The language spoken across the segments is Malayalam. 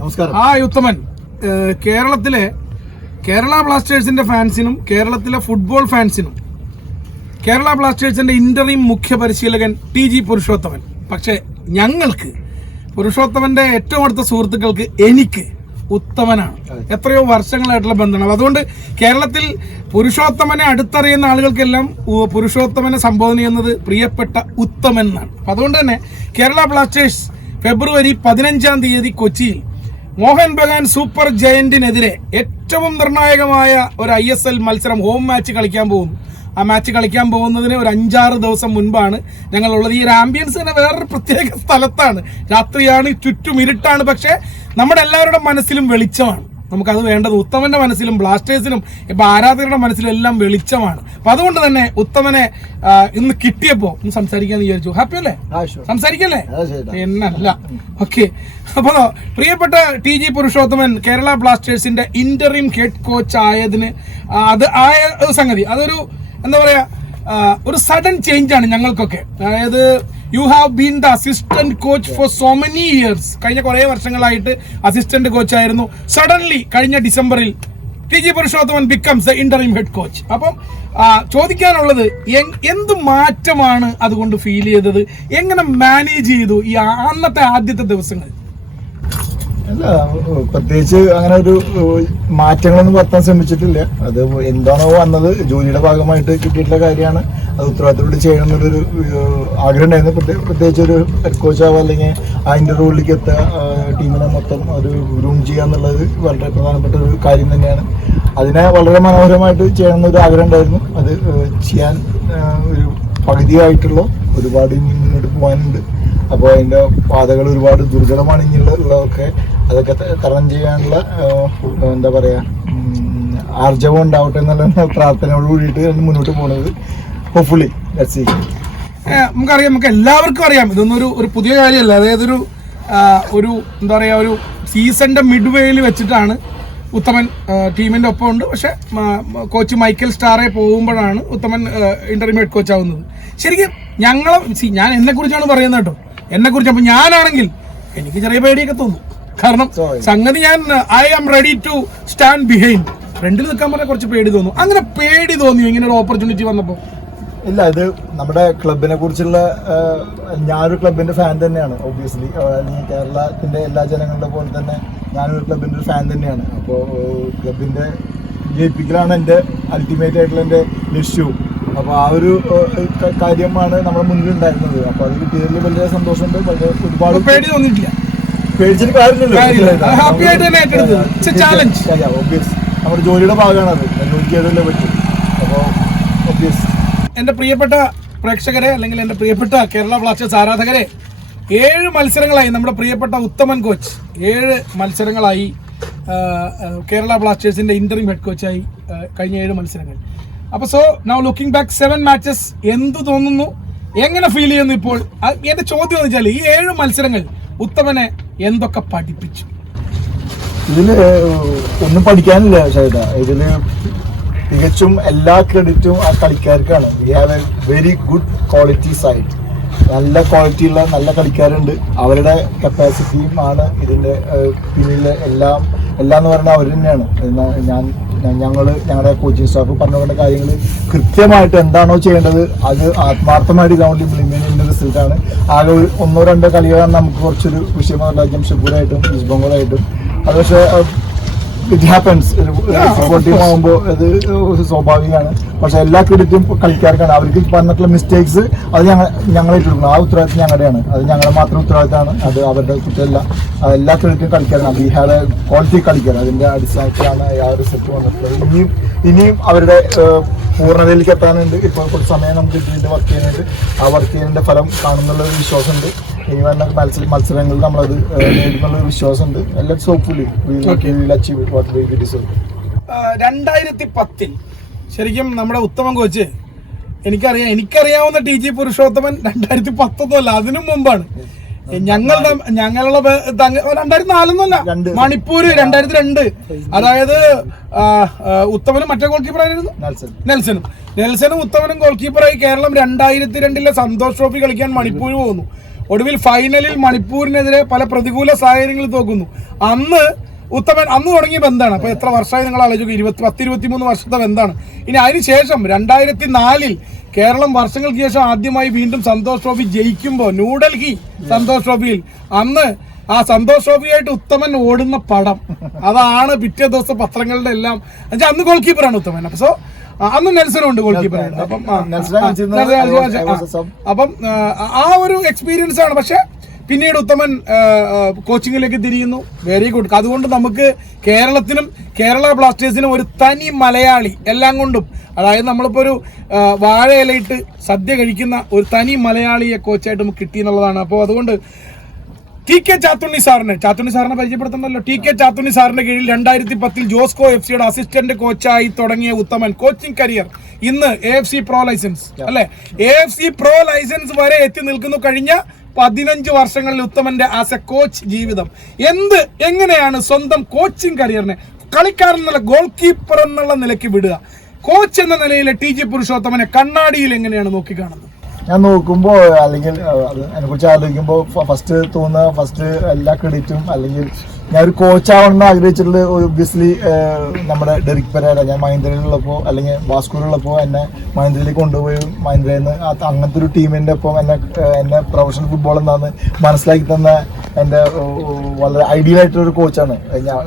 നമസ്കാരം. ആ ഉത്തമൻ. കേരളത്തിലെ കേരള ബ്ലാസ്റ്റേഴ്സിന്റെ ഫാൻസിനും കേരളത്തിലെ ഫുട്ബോൾ ഫാൻസിനും കേരള ബ്ലാസ്റ്റേഴ്സിന്റെ ഇന്റർവ്യൂ മുഖ്യ പരിശീലകൻ ടി ജി പുരുഷോത്തമൻ. പക്ഷെ ഞങ്ങൾക്ക് പുരുഷോത്തമന്റെ ഏറ്റവും അടുത്ത സുഹൃത്തുക്കൾക്ക് എനിക്ക് ഉത്തമനാണ്. എത്രയോ വർഷങ്ങളായിട്ടുള്ള ബന്ധമാണ്. അതുകൊണ്ട് കേരളത്തിൽ പുരുഷോത്തമനെ അടുത്തറിയുന്ന ആളുകൾക്കെല്ലാം പുരുഷോത്തമനെ സംബോധന ചെയ്യുന്നത് പ്രിയപ്പെട്ട ഉത്തമൻ എന്നാണ്. അതുകൊണ്ട് തന്നെ കേരള ബ്ലാസ്റ്റേഴ്സ് ഫെബ്രുവരി പതിനഞ്ചാം തീയതി കൊച്ചിയിൽ മോഹൻ ബഗാൻ സൂപ്പർ ജയന്റിനെതിരെ ഏറ്റവും നിർണായകമായ ഒരു ഐ എസ് എൽ മത്സരം ഹോം മാച്ച് കളിക്കാൻ പോകുന്നു. ആ മാച്ച് കളിക്കാൻ പോകുന്നതിന് ഒരു അഞ്ചാറ് ദിവസം മുൻപാണ് ഞങ്ങളുള്ളത്. ഈ ഒരു ആംബിയൻസ് തന്നെ വേറൊരു പ്രത്യേക സ്ഥലത്താണ്. രാത്രിയാണ് ചുറ്റും ഇരുട്ടാണ് പക്ഷേ നമ്മുടെ എല്ലാവരുടെ മനസ്സിലും വെളിച്ചമാണ്. നമുക്കത് വേണ്ടത് ഉത്തമന്റെ മനസ്സിലും ബ്ലാസ്റ്റേഴ്സിനും ഇപ്പൊ ആരാധകരുടെ മനസ്സിലും എല്ലാം വെളിച്ചമാണ്. അപ്പൊ അതുകൊണ്ട് തന്നെ ഉത്തമനെ ഇന്ന് കിട്ടിയപ്പോ ഒന്ന് സംസാരിക്കാന്ന് വിചാരിച്ചു. ഹാപ്പി അല്ലേ? സംസാരിക്കല്ലേ? എന്നല്ല ഓക്കെ അപ്പോ പ്രിയപ്പെട്ട ടി ജി പുരുഷോത്തമൻ കേരള ബ്ലാസ്റ്റേഴ്സിന്റെ ഇന്ററിം ഹെഡ് കോച്ച് ആയതിന് അത് ആയ സംഗതി. അതൊരു എന്താ പറയാ ഒരു സഡൻ ചേഞ്ച് ആണ് ഞങ്ങൾക്കൊക്കെ. അതായത് you have been the assistant coach for so many years കഴിഞ്ഞ കുറേ വർഷങ്ങളായിട്ട് അസിസ്റ്റന്റ് കോച്ച് ആയിരുന്നു. സഡൻലി കഴിഞ്ഞ ഡിസംബറിൽ T G Purushothaman becomes the interim head coach അപ്പം ചോദിക്കാനുള്ളത് എന്ത് മാറ്റമാണ് അതുകൊണ്ട് ഫീൽ ചെയ്തത്? എങ്ങനെ മാനേജ് ചെയ്തു ഈ അന്നത്തെ ആദ്യത്തെ ദിവസങ്ങൾ? അല്ല പ്രത്യേകിച്ച് അങ്ങനെ ഒരു മാറ്റങ്ങളൊന്നും വരുത്താൻ ശ്രമിച്ചിട്ടില്ല. അത് എന്താണോ വന്നത് ജോലിയുടെ ഭാഗമായിട്ട് കിട്ടിയിട്ടുള്ള കാര്യമാണ്. അത് ഉത്തരവാദിത്തോട് ചെയ്യണം എന്നുള്ളൊരു ആഗ്രഹം ഉണ്ടായിരുന്നു പ്രത്യേക- പ്രത്യേകിച്ച് ഒരു ഹെഡ് കോച്ചാവുക അല്ലെങ്കിൽ അതിന്റെ റോളിലേക്ക് എത്തുക ടീമിനെ മൊത്തം ഒരു ഗ്രൂം ചെയ്യുക എന്നുള്ളത് വളരെ പ്രധാനപ്പെട്ട ഒരു കാര്യം തന്നെയാണ്. അതിനെ വളരെ മനോഹരമായിട്ട് ചെയ്യണം എന്നൊരു ആഗ്രഹം ഉണ്ടായിരുന്നു. അത് ചെയ്യാൻ ഒരു പകുതിയായിട്ടുള്ള ഒരുപാട് മുന്നോട്ട് പോകാനുണ്ട്. അപ്പോൾ അതിന്റെ പാതകൾ ഒരുപാട് ദുർഘടമാണ് ഇനിയുള്ളതൊക്കെ അതൊക്കെ തരണം ചെയ്യാനുള്ള എന്താ പറയുക ആർജവം ഉണ്ടാവട്ടെ എന്നുള്ള പ്രാർത്ഥനയോട് കൂടിയിട്ട് മുന്നോട്ട് പോകുന്നത് ഹോപ്പ്ഫുള്ളി സീ നമുക്കറിയാം നമുക്ക് എല്ലാവർക്കും അറിയാം. ഇതൊന്നും ഒരു ഒരു പുതിയ കാര്യമല്ല. അതായത് ഒരു ഒരു എന്താ പറയുക ഒരു സീസണിന്റെ മിഡ് വേയിൽ വെച്ചിട്ടാണ് ഉത്തമൻ ടീമിന്റെ ഒപ്പം ഉണ്ട് പക്ഷെ കോച്ച് മൈക്കൽ സ്റ്റാറെ പോകുമ്പോഴാണ് ഉത്തമൻ ഇന്റർമീഡിയറ്റ് കോച്ച് ആവുന്നത്. ശരിക്കും ഞങ്ങളെ ഞാൻ എന്നെക്കുറിച്ചാണ് പറയുന്നത് കേട്ടോ. എന്നെക്കുറിച്ച് അപ്പൊ ഞാനാണെങ്കിൽ എനിക്ക് ചെറിയ പേടിയൊക്കെ തോന്നും. കാരണം സംഗതി ഞാൻ I am ready to stand behind ഫ്രണ്ടിൽ നിൽക്കാൻ പറഞ്ഞാൽ കുറച്ച് പേടി തോന്നും. അങ്ങനെ പേടി തോന്നി ഇങ്ങനെ ഒരു ഓപ്പർച്യൂണിറ്റി വന്നപ്പോൾ ഇല്ല ഇത് നമ്മുടെ ക്ലബിനെ കുറിച്ചുള്ള ഞാനൊരു ക്ലബിന്റെ ഫാൻ തന്നെയാണ്. ഒബ്വിയസ്ലി അല്ലെങ്കിൽ കേരളത്തിന്റെ എല്ലാ ജനങ്ങളുടെ പോലെ തന്നെ ഞാനൊരു ക്ലബിന്റെ ഒരു ഫാൻ തന്നെയാണ്. അപ്പോൾ ക്ലബിന്റെ ജയിപ്പിക്കലാണ് എന്റെ അൾട്ടിമേറ്റ് ആയിട്ടുള്ള എന്റെ ലക്ഷ്യവും അപ്പോൾ ആ ഒരു കാര്യമാണ് നമ്മുടെ മുന്നിൽ ഉണ്ടായിരുന്നത് അപ്പോൾ അത് കിട്ടിയതിൽ വലിയ സന്തോഷമുണ്ട്. വളരെ ഒരുപാട് പേടി തോന്നിയിട്ടില്ല? പേടിച്ചിട്ട് കാര്യമില്ല. ഹാപ്പി ആയിട്ട് തന്നെ ഏറ്റെടുത്തത്. Challenge. ഒബ്വിയസ് നമ്മുടെ ജോലിയുടെ ഭാഗമാണ് അത് ജോലിക്ക് ചെയ്തല്ലേ പറ്റും. അപ്പോൾ ഓബിയസ് എന്റെ പ്രിയപ്പെട്ട പ്രേക്ഷകരെ അല്ലെങ്കിൽ എന്റെ പ്രിയപ്പെട്ട കേരള ബ്ലാസ്റ്റേഴ്സ് ആരാധകരെ ഏഴ് മത്സരങ്ങളായി നമ്മുടെ പ്രിയപ്പെട്ട ഉത്തമൻ കോച്ച് ഏഴ് മത്സരങ്ങളായി കേരള ബ്ലാസ്റ്റേഴ്സിന്റെ ഇന്റർവ്യൂ ഹെഡ് കോച്ചായി കഴിഞ്ഞ ഏഴ് മത്സരങ്ങൾ. അപ്പൊ so now looking back seven matches എന്ത് തോന്നുന്നു? എങ്ങനെ ഫീൽ ചെയ്യുന്നു ഇപ്പോൾ? എന്റെ ചോദ്യം എന്ന് വെച്ചാൽ ഈ ഏഴ് മത്സരങ്ങൾ ഉത്തമനെ എന്തൊക്കെ പഠിപ്പിച്ചു? ഇതിൽ ഒന്നും പഠിക്കാനില്ല ഷൈദ. ഇതിൽ തികച്ചും എല്ലാ ക്രെഡിറ്റും ആ കളിക്കാർക്കാണ്. We have a very good quality side നല്ല ക്വാളിറ്റി ഉള്ള നല്ല കളിക്കാരുണ്ട്. അവരുടെ കപ്പാസിറ്റിയും ആണ് ഇതിന്റെ പിന്നിലെ എല്ലാം എല്ലാം എന്ന് പറഞ്ഞാൽ അവർ തന്നെയാണ് ഞാൻ ഞങ്ങൾ ഞങ്ങളുടെ കോച്ചിങ് സ്റ്റാഫ് പറഞ്ഞുകൊണ്ട കാര്യങ്ങൾ കൃത്യമായിട്ട് എന്താണോ ചെയ്യേണ്ടത് അത് ആത്മാർത്ഥമായിട്ട് ഗ്രൗണ്ടിൽ ചെയ്യുന്ന റിസൾട്ടാണ് ആകെ ഒന്നോ രണ്ടോ കളികളാണ് നമുക്ക് കുറച്ചൊരു വിഷയമാണ് ജംഷഡ്പൂരായിട്ടും ഈസ്റ്റ് ബംഗാളായിട്ടും അത് പക്ഷേ ഇറ്റ് ഹാപ്പൻസ് ഫുട്ബോൾ ടീം ആകുമ്പോൾ അത് സ്വാഭാവികമാണ്. പക്ഷെ എല്ലാ ക്രെഡിറ്റും കളിക്കാർക്കാണ്. അവർക്ക് പറഞ്ഞിട്ടുള്ള മിസ്റ്റേക്സ് അത് ഞങ്ങൾ ഞങ്ങൾ ആ ഉത്തരവാദിത്വം ഞങ്ങളുടെയാണ്. അത് ഞങ്ങളുടെ മാത്രം ഉത്തരവാദിത്തമാണ്. അത് അവരുടെ കുറ്റമല്ല. എല്ലാ ക്രെഡിറ്റും ഹാവ് എ ക്വാളിറ്റി കളിക്കാറ് അതിന്റെ അടിസ്ഥാനത്തിലാണ് ആ റിസൾട്ട് വന്നിട്ടുള്ളത്. ഇനിയും ഇനിയും അവരുടെ പൂർണതയിലേക്ക് എത്താനുണ്ട്. ഇപ്പോൾ കുറച്ച് സമയം നമുക്ക് ഇതിന്റെ വർക്ക് ചെയ്യുന്നുണ്ട്. ആ വർക്ക് ചെയ്യുന്നതിന്റെ ഫലം കാണുന്നുള്ള ഒരു വിശ്വാസമുണ്ട്. ഇനി വേണ്ട മത്സര മത്സരങ്ങളിൽ നമ്മളത് നേടുന്നുള്ള ഒരു വിശ്വാസമുണ്ട്. Let's hopefully will achieve what we deserve രണ്ടായിരത്തി പത്തിൽ ശരിക്കും നമ്മുടെ ഉത്തമൻ കോച്ച് എനിക്കറിയാം എനിക്കറിയാവുന്ന ടി ജി പുരുഷോത്തമൻ രണ്ടായിരത്തി പത്തൊന്നുമല്ല അതിനു മുമ്പാണ്. ഞങ്ങളുടെ ഞങ്ങളുടെ രണ്ടായിരത്തി നാലൊന്നുമല്ല. രണ്ട്. മണിപ്പൂര് രണ്ടായിരത്തി രണ്ട് അതായത് ഉത്തമനും മറ്റേ ഗോൾ കീപ്പർ ആയിരുന്നു നെൽസനും. നെൽസനും. ഉത്തമനും ഗോൾ കീപ്പറായി കേരളം രണ്ടായിരത്തി രണ്ടിലെ സന്തോഷ് ട്രോഫി കളിക്കാൻ മണിപ്പൂർ പോകുന്നു. ഒടുവിൽ ഫൈനലിൽ മണിപ്പൂരിനെതിരെ പല പ്രതികൂല സാഹചര്യങ്ങളിൽ തോക്കുന്നു. അന്ന് ഉത്തമൻ അന്ന് തുടങ്ങിയ ബന്ധമാണ്. അപ്പൊ എത്ര വർഷമായി നിങ്ങൾ ആലോചിക്കും? ഇരുപത്തി പത്ത് ഇരുപത്തി മൂന്ന് വർഷത്തെ ബന്ധമാണ്. ഇനി അതിനുശേഷം രണ്ടായിരത്തി നാലിൽ കേരളം വർഷങ്ങൾക്ക് ശേഷം ആദ്യമായി വീണ്ടും സന്തോഷ് ട്രോഫി ജയിക്കുമ്പോൾ ന്യൂഡൽഹി സന്തോഷ് ട്രോഫിയിൽ അന്ന് ആ സന്തോഷ് ട്രോഫിയായിട്ട് ഉത്തമൻ ഓടുന്ന പടം. അതാണ് പിറ്റേ ദിവസം പത്രങ്ങളുടെ എല്ലാം. എന്നുവെച്ചാൽ അന്ന് ഗോൾ കീപ്പറാണ് ഉത്തമൻ. അപ്പൊ സോ അന്ന് നെൽസനും ഉണ്ട് ഗോൾ കീപ്പർ അപ്പം. അപ്പം ആ ഒരു എക്സ്പീരിയൻസ് ആണ്. പക്ഷെ പിന്നീട് ഉത്തമൻ കോച്ചിങ്ങിലേക്ക് തിരിയുന്നു. വെരി ഗുഡ് അതുകൊണ്ട് നമുക്ക് കേരളത്തിനും കേരള ബ്ലാസ്റ്റേഴ്സിനും ഒരു തനി മലയാളി എല്ലാം കൊണ്ടും അതായത് നമ്മളിപ്പോൾ ഒരു വാഴയിലയിട്ട് സദ്യ കഴിക്കുന്ന ഒരു തനി മലയാളിയെ കോച്ചായിട്ട് നമുക്ക് കിട്ടി എന്നുള്ളതാണ്. അപ്പോൾ അതുകൊണ്ട് ടി കെ ചാത്തുണ്ണി സാറിനെ ചാത്തുണ്ണി സാറിനെ പരിചയപ്പെടുത്തണമല്ലോ ടി കെ ചാത്തുണ്ണി സാറിന്റെ കീഴിൽ രണ്ടായിരത്തി പത്തിൽ ജോസ്കോ എഫ് സിയുടെ അസിസ്റ്റന്റ് കോച്ചായി തുടങ്ങിയ ഉത്തമൻ കോച്ചിങ് കരിയർ ഇന്ന് A F C pro license അല്ലെ? A F C pro license വരെ എത്തി നിൽക്കുന്നു. കഴിഞ്ഞ പതിനഞ്ച് വർഷങ്ങളിൽ ഉത്തമന്റെ ആസ് എ കോച്ച് ജീവിതം. എന്ത് എങ്ങനെയാണ് സ്വന്തം കോച്ചിങ് കരിയറിനെ കളിക്കാരൻ എന്നുള്ള ഗോൾ കീപ്പർ എന്നുള്ള നിലയ്ക്ക് വിടുക? കോച്ച് എന്ന നിലയിലെ ടി ജി പുരുഷോത്തമനെ കണ്ണാടിയിൽ എങ്ങനെയാണ് നോക്കിക്കാണുന്നത്? ഞാൻ നോക്കുമ്പോൾ അല്ലെങ്കിൽ അതിനെക്കുറിച്ച് ആലോചിക്കുമ്പോൾ ഫസ്റ്റ് തോന്നുന്ന ഫസ്റ്റ് എല്ലാ ക്രെഡിറ്റും അല്ലെങ്കിൽ ഞാൻ ഒരു കോച്ചാവണമെന്ന് ആഗ്രഹിച്ചിട്ടുള്ള ഒബ്വിയസ്ലി നമ്മുടെ ഡെറിക് പെരേര. ഞാൻ മഹീന്ദ്രയിലുള്ളപ്പോൾ അല്ലെങ്കിൽ ഭാസ്കൂറിലുള്ളപ്പോൾ എന്നെ മഹീന്ദ്രയിലേക്ക് കൊണ്ടുപോയി മഹീന്ദ്രയിൽ നിന്ന് അങ്ങനത്തെ ഒരു ടീമിന്റെ ഒപ്പം എന്നെ എന്നെ പ്രൊഫഷണൽ ഫുട്ബോൾ എന്താണെന്ന് മനസ്സിലാക്കി തന്ന എന്റെ വളരെ ഐഡിയൽ ആയിട്ടുള്ള ഒരു കോച്ചാണ് ഞാൻ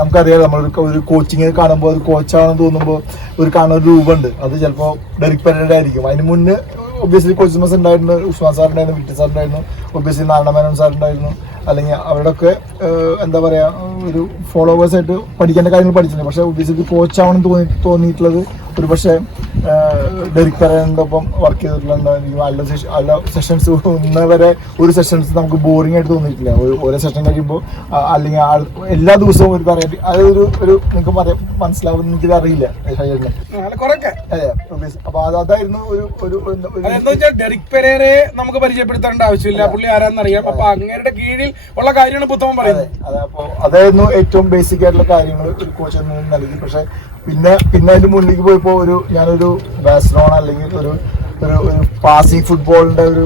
നമുക്കറിയാം നമ്മളൊരു ഒരു കോച്ചിങ് കാണുമ്പോൾ ഒരു കോച്ചാണെന്ന് തോന്നുമ്പോൾ ഒരു കാണുന്ന ഒരു രൂപമുണ്ട്. അത് ചിലപ്പോൾ ഡെറിക് പെരേര ആയിരിക്കും. അതിന് മുന്നേ ഒബ്വിയസ്ലി കൊസ്മസ് ഉണ്ടായിരുന്നു ഉസ്മാൻ സാർ ഉണ്ടായിരുന്നു വിറ്റി സാർ ഉണ്ടായിരുന്നു ഒബ്വിയസ്ലി നാരായണമേനോൻ സാർ ഉണ്ടായിരുന്നു അല്ലെങ്കിൽ അവരുടെയൊക്കെ എന്താ പറയുക ഒരു ഫോളോവേഴ്സായിട്ട് പഠിക്കേണ്ട കാര്യങ്ങൾ പഠിച്ചിട്ടുണ്ട്. പക്ഷേ ഒബ്വിയസ്ലി കോച്ചാവണം തോന്നി തോന്നിയിട്ടുള്ളത് ഒരു പക്ഷേ ഡെറിക് ഒപ്പം വർക്ക് ചെയ്തിട്ടുള്ള എനിക്ക് നല്ല സെഷൻ നല്ല സെഷൻസ് ഇന്ന് വരെ ഒരു സെഷൻസ് നമുക്ക് ബോറിംഗ് ആയിട്ട് തോന്നിയിട്ടില്ല. ഓരോ സെഷൻ കഴിയുമ്പോൾ അല്ലെങ്കിൽ എല്ലാ ദിവസവും ഒരു പറയാൻ അതൊരു ഒരു നിങ്ങൾക്ക് പറയാം മനസ്സിലാവുന്ന എനിക്ക് അറിയില്ല. കുറെയൊക്കെ. അതെ അപ്പൊ അത് അതായിരുന്നു ഒരു ഒരു ഡെറിക് പെരേരെ നമുക്ക് പരിചയപ്പെടുത്തേണ്ട ആവശ്യമില്ല. പുള്ളി ആരാന്നറിയാം അപ്പൊ അങ്ങേരുടെ കീഴിൽ ഉള്ള കാര്യമാണ് പുത്തമൻ പറയുന്നത്. അതെ അപ്പൊ അതായിരുന്നു ഏറ്റവും ബേസിക് ആയിട്ടുള്ള കാര്യങ്ങൾ ഒരു കോച്ച് നൽകി പക്ഷെ പിന്നെ പിന്നെ അതിന്റെ മുന്നിലേക്ക് പോയപ്പോ ഒരു ഞാനൊരു ബാസ്ലോൺ അല്ലെങ്കിൽ ഒരു ഒരു ഒരു പാസിംഗ് ഫുട്ബോളിന്റെ ഒരു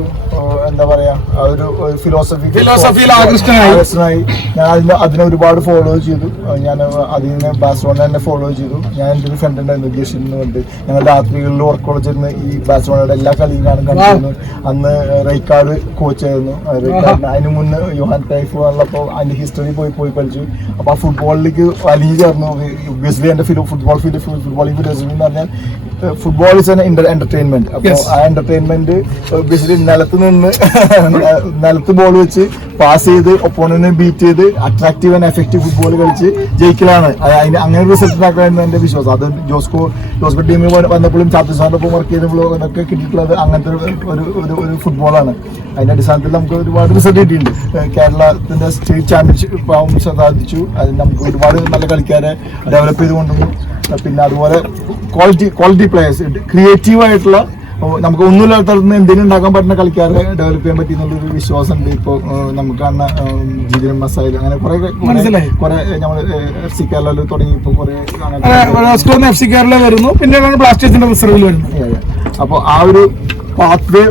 എന്താ പറയാ അതൊരു ഒരു ഫിലോസഫി ഫിലോസഫിയിൽ ആകൃഷ്ടനായി. ഞാൻ അതിനെ അതിനെ ഒരുപാട് ഫോളോ ചെയ്തു. ഞാൻ ഞാൻ അതിനെ ബാസ്ലോണിനെ തന്നെ ഫോളോ ചെയ്തു. ഞാൻ എന്റെ ഒരു ഫ്രണ്ട് ഉണ്ടായിരുന്നു ഗഷീൻ എന്ന് പറഞ്ഞിട്ട് ഞങ്ങൾ രാത്രികളിൽ വർക്കൗട്ട് ചെയ്യുന്ന ഈ ബാസ്ലോണയുടെ എല്ലാ കളിയും കാണാൻ കണ്ടിരുന്നു. അന്ന് റൈക്കാർഡ് കോച്ചായിരുന്നു റൈക്കാർഡ് അതിന് മുന്നേ യുഹാൻ ടൈഫ് വന്നപ്പോൾ അതിന്റെ ഹിസ്റ്ററി പോയി പോയി പഠിച്ചു. അപ്പോൾ ആ ഫുട്ബോളിലേക്ക് വലിയ ചേർന്നു. ഒബ്വിയസ്ലി എന്റെ ഫിലോ ഫുട്ബോൾ ഫീൽഡ് ഫുട്ബോളിംഗ് ഫിലോസഫി എന്ന് പറഞ്ഞാൽ ഫുട്ബോൾ ഇസ് എൻ എന്റർടൈൻമെന്റ് അപ്പോൾ. ആ എന്റർടൈൻമെന്റ് ഒബ്വിയസ്ലി നിലത്ത് നിന്ന് നിലത്ത് ബോൾ വെച്ച് പാസ് ചെയ്ത് ഒപ്പോണന്റിനെ ബീറ്റ് ചെയ്ത് അട്രാക്റ്റീവ് ആൻഡ് എഫക്റ്റീവ് ഫുട്ബോൾ കളിച്ച് ജയിക്കലാണ്. അത് അതിന് അങ്ങനെ ഒരു റിസൾട്ട് ഉണ്ടാക്കാനായിരുന്നു എന്റെ വിശ്വാസം. അത് ജോസ്കോ ജോസ്കോ ടീമിൽ വന്നപ്പോഴും ചാത്തു സാറിനൊപ്പം വർക്ക് ചെയ്തപ്പോഴും അതൊക്കെ കിട്ടിയിട്ടുള്ളത് അങ്ങനത്തെ ഒരു ഒരു ഒരു ഫുട്ബോളാണ് അതിന്റെ അടിസ്ഥാനത്തിൽ നമുക്ക് ഒരുപാട് റിസൾട്ട് കിട്ടിയിട്ടുണ്ട്. കേരളത്തിന്റെ സ്റ്റേറ്റ് ചാമ്പ്യൻഷിപ്പ് ആവും സാധിച്ചു. അതിന് നമുക്ക് ഒരുപാട് നല്ല കളിക്കാരെ ഡെവലപ്പ് ചെയ്ത് കൊണ്ടുവന്നു പിന്നെ അതുപോലെ ക്വാളിറ്റി ക്വാളിറ്റി പ്ലേയേഴ്സ് ക്രിയേറ്റീവ് ആയിട്ടുള്ള നമുക്ക് ഒന്നുമില്ലാത്തടത്തുനിന്ന് എന്തെങ്കിലും ഉണ്ടാക്കാൻ പറ്റുന്ന കളിക്കാരെ ഡെവലപ്പ് ചെയ്യാൻ പറ്റി എന്നുള്ളൊരു വിശ്വാസം ഉണ്ട് ഇപ്പോൾ നമുക്ക് കാണുന്ന ജിതിൻ മസായിൽ അങ്ങനെ കുറെ മനസ്സിലായി. കുറെ നമ്മൾ എഫ് സി കേരളയിൽ തുടങ്ങി ഇപ്പോൾ കുറെ എഫ് സി കേരള വരുന്നു പിന്നീടാണ് ബ്ലാസ്റ്റേഴ്സിന്റെ റിസർവിൽ വരുന്നത് അപ്പോൾ ആ ഒരു പാത്വേ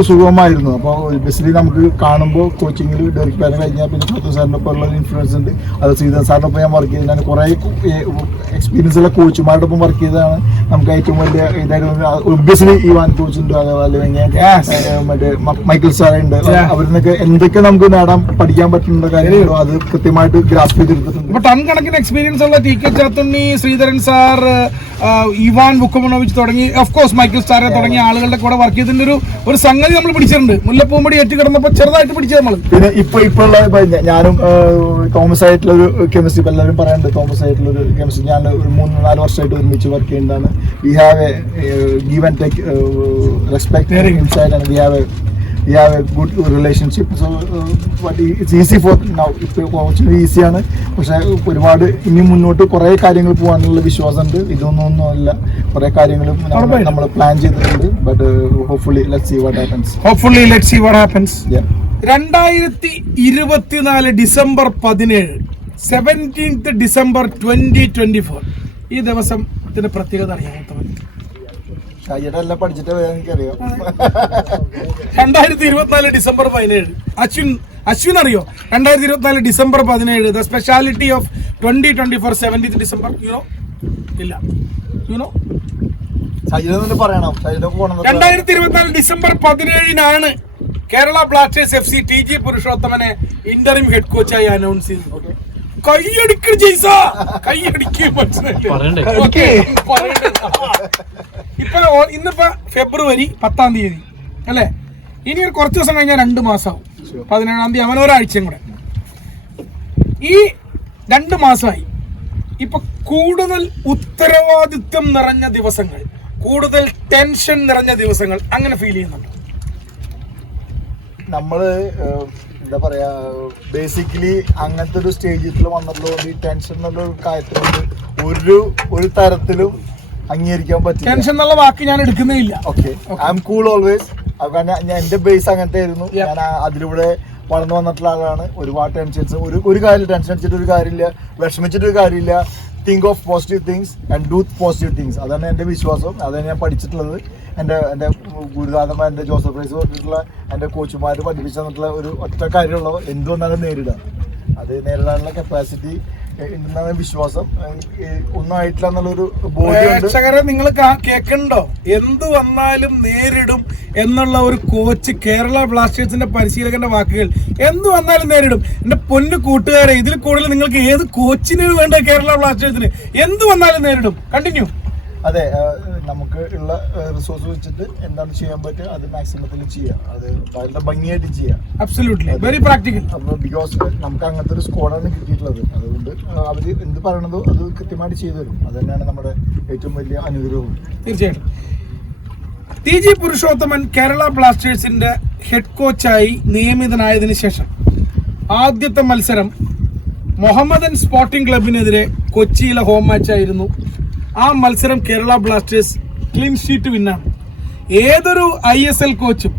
സുഗമമായിരുന്നു അപ്പോൾ ബേസിക്കലി നമുക്ക് കാണുമ്പോൾ കോച്ചിങ്ങിൽ ഡെറിക് പാരൻ കഴിഞ്ഞാൽ പിന്നെ ചാത്തു സാറിന്റെ ഒപ്പം ഉള്ള ഇൻഫ്ലുവൻസ് ഉണ്ട്. അത് ശ്രീധർ സാറിന്റെ ഒപ്പം ഞാൻ വർക്ക് ചെയ്ത് ഞാൻ കുറേ എക്സ്പീരിയൻസ് ഉള്ള കോച്ചുമാരുടെ ഒപ്പം വർക്ക് ചെയ്തതാണ്. നമുക്ക് ഏറ്റവും വലിയ ഇതായിരുന്നു ഒബ്വിയസ്ലി വാൻ കോച്ചുണ്ട് Yes. മറ്റേ മൈക്കിൾ സാറുണ്ട്. അവരിന്നൊക്കെ എന്തൊക്കെ നമുക്ക് നേടാൻ പഠിക്കാൻ പറ്റുന്ന കാര്യങ്ങളോ അത് കൃത്യമായിട്ട് ഗ്രാസ്പ് ചെയ്തെടുത്തിട്ടുണ്ട് ടൺ കണക്കിന് എക്സ്പീരിയൻസ് ഉള്ള T K Chathunni Sreedharan sir Ivan Vukomanovic തുടങ്ങി ഓഫ് കോഴ്സ് മൈക്കിൾ സ്റ്റാറെ തുടങ്ങിയ ആളുകളുടെ കൂടെ വർക്ക് ചെയ്തതിന്റെ ഒരു ഒരു സംഗതി നമ്മൾ പിടിച്ചിട്ടുണ്ട്. മുല്ലപ്പൂമ്പടി ഏറ്റ് കിടന്നപ്പോ ചെറുതായിട്ട് പിടിച്ചു നമ്മൾ പിന്നെ ഇപ്പൊ ഇപ്പൊ ഉള്ള ഇപ്പൊ ഞാനും തോമസ് ആയിട്ടുള്ള ഒരു കെമിസ്ട്രി എല്ലാവരും പറയുന്നുണ്ട് തോമസ് ആയിട്ടുള്ള ഒരു കെമിസ്ട്രി ഞാൻ ഒരു മൂന്ന് നാല് വർഷമായിട്ട് ഒരുമിച്ച് വർക്ക് ചെയ്യുന്നതാണ്. We have a give and take respect inside and we have a we have a good relationship so but it's easy for now ഇപ്പോൾ കുറച്ചുകൂടി ഈസിയാണ് പക്ഷേ ഒരുപാട് ഇനി മുന്നോട്ട് കുറേ കാര്യങ്ങൾ പോകാനുള്ള വിശ്വാസമുണ്ട്. ഇതൊന്നും ഒന്നും അല്ല. കുറേ കാര്യങ്ങൾ. നമ്മൾ പ്ലാൻ ചെയ്തിട്ടുണ്ട്. But hopefully let see what happens hopefully let see what happens രണ്ടായിരത്തി ഇരുപത്തിനാല് ഡിസംബർ പതിനേഴ് seventeenth December twenty twenty four ഈ ദിവസത്തിന്റെ പ്രത്യേകത അറിയാമോ ഷാജിയുടെ എല്ലാം പഠിച്ചിട്ട് എനിക്കറിയാം. രണ്ടായിരത്തി ഇരുപത്തിനാല് ഡിസംബർ പതിനേഴ്. അശ്വിൻ അശ്വിൻ അറിയോ? രണ്ടായിരത്തി ഇരുപത്തിനാല് ഡിസംബർ പതിനേഴ്. The speciality of twenty twenty four seventeenth December you know ഇല്ല. യുനോ രണ്ടായിരത്തി ഇരുപത്തിനാല് December പതിനേഴിനാണ് Kerala blasters F C T G പുരുഷോത്തമനെ interim head കോച്ചായി അനൗൺസ് ചെയ്തത്. കൈയടിക്ക് ജയ്സ. കൈയടിക്ക് മനസ്സിലായി പറയണ്ടേ? ഇപ്പൊ ഇന്നിപ്പോ ഫെബ്രുവരി പത്താം തീയതി അല്ലേ? ഇനി ഒരു കുറച്ച് ദിവസം കഴിഞ്ഞാൽ രണ്ട് മാസമാവും പതിനേഴാം തീയതി അവൻ ഒരാഴ്ചയും കൂടെ. ഈ രണ്ട് മാസമായി ഇപ്പൊ കൂടുതൽ ഉത്തരവാദിത്വം നിറഞ്ഞ ദിവസങ്ങൾ കൂടുതൽ ടെൻഷൻ നിറഞ്ഞ ദിവസങ്ങൾ അങ്ങനെ ഫീൽ ചെയ്യുന്നുണ്ട്. നമ്മൾ എന്താ പറയാ ബേസിക്കലി അങ്ങനത്തെ ഒരു സ്റ്റേജിൽ വന്നതുകൊണ്ട് ഈ ടെൻഷൻ എന്നുള്ള ഒരു കാര്യത്തിനോട് ഒരു ഒരു തരത്തിലും അംഗീകരിക്കാൻ പറ്റില്ല. ടെൻഷൻ എന്നുള്ള വാക്ക് ഞാൻ എടുക്കുന്നേ ഇല്ല. Okay I'm cool always കാരണം ഞാൻ എന്റെ ബേസ് അങ്ങനത്തെ ആയിരുന്നു ഞാൻ അതിലൂടെ വളർന്നു വന്നിട്ടുള്ള ആളാണ്. ഒരുപാട് ടെൻഷൻസ് ഒരു ഒരു കാര്യം ടെൻഷൻ അടിച്ചിട്ട് ഒരു കാര്യമില്ല. വിഷമിച്ചിട്ട് ഒരു കാര്യമില്ല. Think of positive things and do positive things അതാണ് എന്റെ വിശ്വാസം. അതാണ് ഞാൻ പഠിച്ചിട്ടുള്ളത്. എന്റെ എന്റെ ഗുരുനാഥന്മാർ എന്റെ ജോസഫ് പ്രൈസ് പറഞ്ഞിട്ടുള്ള എന്റെ കോച്ചുമാർ പഠിപ്പിച്ചു തന്നിട്ടുള്ള ഒരു ഒറ്റ കാര്യമുള്ളവ. എന്ത് വന്നാലും നേരിടാം. അത് നേരിടാനുള്ള കപ്പാസിറ്റി ഉണ്ടെന്നാണ് വിശ്വാസം. ഏഹ് ഒന്നും ആയിട്ടില്ല എന്നുള്ളൊരു ബോധ്യമുണ്ട്. പ്രേക്ഷകരെ നിങ്ങൾ കേൾക്കണ്ടോ? എന്ത് വന്നാലും നേരിടും എന്നുള്ള ഒരു കോച്ച് കേരള ബ്ലാസ്റ്റേഴ്സിന്റെ പരിശീലകന്റെ വാക്കുകൾ. എന്ത് വന്നാലും നേരിടും. എന്റെ പൊന്നു കൂട്ടുകാരെ ഇതിൽ കൂടുതൽ നിങ്ങൾക്ക് ഏത് കോച്ചിന് വേണ്ട കേരള ബ്ലാസ്റ്റേഴ്സിന്? എന്ത് വന്നാലും നേരിടും. കണ്ടിന്യൂ അതെ നമുക്ക് ഉള്ള റിസോഴ്സ് വെച്ചിട്ട് എന്താണ് ചെയ്യാൻ പറ്റുക അത് മാക്സിമത്തിൽ ചെയ്യാം. അത് വളരെ ഭംഗിയായിട്ട് ചെയ്യാം. അബ്സല്യൂട്ട്ലി വെരി പ്രാക്ടിക്കൽ അപ്പോൾ ബിക്കോസ് നമുക്ക് അങ്ങനത്തെ ഒരു സ്കോഡാണ് കിട്ടിയിട്ടുള്ളത്. അതുകൊണ്ട് അവർ എന്ത് പറയണതോ അത് കൃത്യമായിട്ട് ചെയ്തു തരും. അത് തന്നെയാണ് നമ്മുടെ ഏറ്റവും വലിയ അനുഗ്രഹവും. തീർച്ചയായിട്ടും. ടി ജി പുരുഷോത്തമൻ കേരള ബ്ലാസ്റ്റേഴ്സിന്റെ ഹെഡ് കോച്ചായി നിയമിതനായതിനു ശേഷം ആദ്യത്തെ മത്സരം മുഹമ്മദൻ സ്പോർട്ടിംഗ് ക്ലബിനെതിരെ കൊച്ചിയിലെ ഹോം മാച്ചായിരുന്നു ആ മത്സരം കേരള ബ്ലാസ്റ്റേഴ്സ് ക്ലീൻ ഷീറ്റ് വിന്നാണ് ഏതൊരു ഐ എസ് എൽ കോച്ചും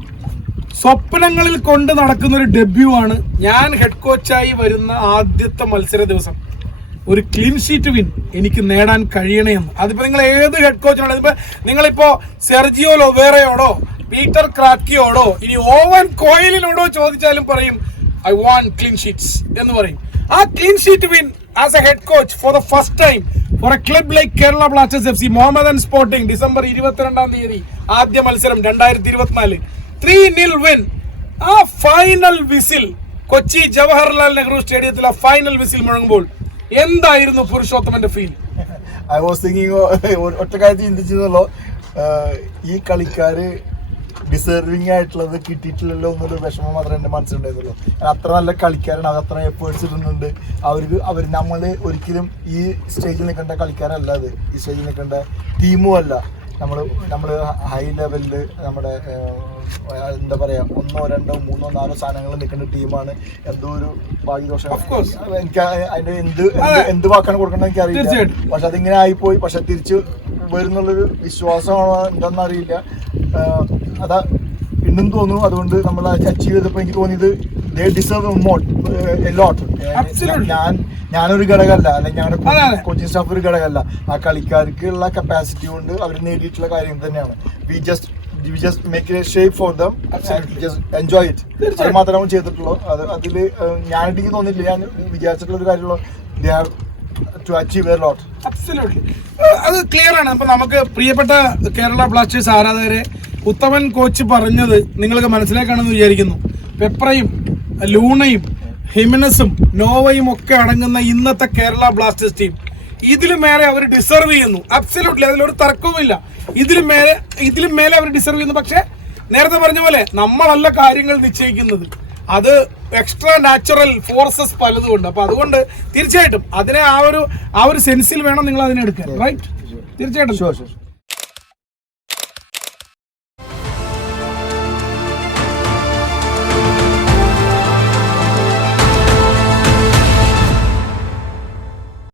സ്വപ്നങ്ങളിൽ കൊണ്ട് നടക്കുന്ന ഒരു ഡെബ്യൂ ആണ് ഞാൻ ഹെഡ് കോച്ചായി വരുന്ന ആദ്യത്തെ മത്സര ദിവസം. ഒരു ക്ലീൻ ഷീറ്റ് വിൻ എനിക്ക് നേടാൻ കഴിയണേ എന്ന്. അതിപ്പോ നിങ്ങൾ ഏത് ഹെഡ് കോച്ചിനോട് ഇതിപ്പോ നിങ്ങളിപ്പോ സെർജിയോ ലൊവേറയോടോ പീറ്റർ ക്രാക്കിയോടോ ഇനി ഓവൻ കോയിലിനോടോ ചോദിച്ചാലും പറയും ഐ വാണ്ട് ക്ലീൻ ഷീറ്റ്സ് എന്ന് പറയും. ആ clean sheet win as a head coach for the first time for a club like Kerala blasters F C Mohammedan sporting December ഇരുപത്തിരണ്ടാം തീയതി ആദ്യ മത്സരം രണ്ടായിരത്തി ഇരുപത്തിനാല് ത്രീ നിൽ വിൻ ആ ഫൈനൽ വിസിൽ കൊച്ചി ജവഹർലാൽ നെഹ്റു സ്റ്റേഡിയത്തിൽ ആ ഫൈനൽ വിസിൽ മുഴങ്ങുമ്പോൾ എന്തായിരുന്നു പുരുഷോത്തമന്റെ ഫീൽ ഐ വാസ് തിങ്കിങ് ഒറ്റ ചിന്തിച്ചതല്ലോ ഈ കളിക്കാര് ഡിസേർവിങ് ആയിട്ടുള്ളത് കിട്ടിയിട്ടില്ലല്ലോ എന്നൊരു വിഷമം മാത്രമേ എന്റെ മനസ്സിലുണ്ടായിരുന്നുള്ളൂ. അത്ര നല്ല കളിക്കാരാണ് അവർ അത്ര എഫേർട്സ് ഇടുന്നുണ്ട്. അവർക്ക് അവർ നമ്മൾ ഒരിക്കലും ഈ സ്റ്റേജിൽ നിൽക്കേണ്ട കളിക്കാരല്ല അത്. ഈ സ്റ്റേജിൽ നിൽക്കേണ്ട ടീമും അല്ല. നമ്മൾ നമ്മൾ ഹൈ ലെവലിൽ നമ്മുടെ എന്താ പറയാ ഒന്നോ രണ്ടോ മൂന്നോ നാലോ സാധനങ്ങൾ നിൽക്കുന്ന ടീമാണ് എന്തോ ഒരു ഭാഗ്യദോഷം. എനിക്ക് അതിന്റെ എന്ത് എന്ത് വാക്കാണ് കൊടുക്കണമെന്ന് എനിക്ക് അറിയില്ല പക്ഷെ അതിങ്ങനെ ആയിപ്പോയി. പക്ഷെ തിരിച്ച് വരുന്നുള്ളൊരു വിശ്വാസമാണോ എന്താണെന്ന് അറിയില്ല. ആഹ് അതാ ഉണ്ടെന്ന് തോന്നുന്നു? അതുകൊണ്ട് നമ്മൾ അച്ചീവ് ചെയ്തപ്പോൾ എനിക്ക് തോന്നിയത് ദേ ഡിസേർവ് മോട്ട് ലോട്ട് Absolutely. ഞാൻ ഞാനൊരു ഘടകമല്ല അല്ലെങ്കിൽ ഞങ്ങളുടെ. കോച്ചിങ് സ്റ്റാഫ് ഒരു ഘടകമല്ല. ആ കളിക്കാർക്കുള്ള കപ്പാസിറ്റി കൊണ്ട് അവർ നേടിയിട്ടുള്ള കാര്യം തന്നെയാണ്. We just we just make a shape for them. Just enjoy it അത്. മാത്രമേ ചെയ്തിട്ടുള്ളൂ. അത് അതിൽ ഞാനായിട്ട് എനിക്ക് തോന്നിയില്ല ഞാൻ വിചാരിച്ചിട്ടുള്ള ഒരു കാര്യമുള്ളൂ they are to achieve a lot. അത് ക്ലിയർ ആണ്. അപ്പൊ നമുക്ക് പ്രിയപ്പെട്ട കേരള ബ്ലാസ്റ്റേഴ്സ് ആരാധകരെ ഉത്തമൻ കോച്ച് പറഞ്ഞത് നിങ്ങൾക്ക് മനസ്സിലാക്കാണെന്ന് വിചാരിക്കുന്നു. പെപ്രയും ലൂണയും ഹിമിനസും നോവയും ഒക്കെ അടങ്ങുന്ന ഇന്നത്തെ കേരള ബ്ലാസ്റ്റേഴ്സ് ടീം. ഇതിലും മേലെ അവർ ഡിസർവ് ചെയ്യുന്നു. അബ്സല്യൂട്ട്ലി അതിലൊരു തർക്കവുമില്ല. ഇതിലും മേലെ ഇതിലും മേലെ അവർ ഡിസർവ് ചെയ്യുന്നു. പക്ഷേ നേരത്തെ പറഞ്ഞ പോലെ നമ്മളല്ല കാര്യങ്ങൾ നിശ്ചയിക്കുന്നത്. അത് എക്സ്ട്രാ നാച്ചുറൽ ഫോഴ്സസ് പലതും ഉണ്ട് അപ്പൊ അതുകൊണ്ട് തീർച്ചയായിട്ടും അതിനെ ആ ഒരു ആ ഒരു സെൻസിൽ വേണം നിങ്ങൾ അതിനെ എടുക്കാൻ. റൈറ്റ് തീർച്ചയായിട്ടും.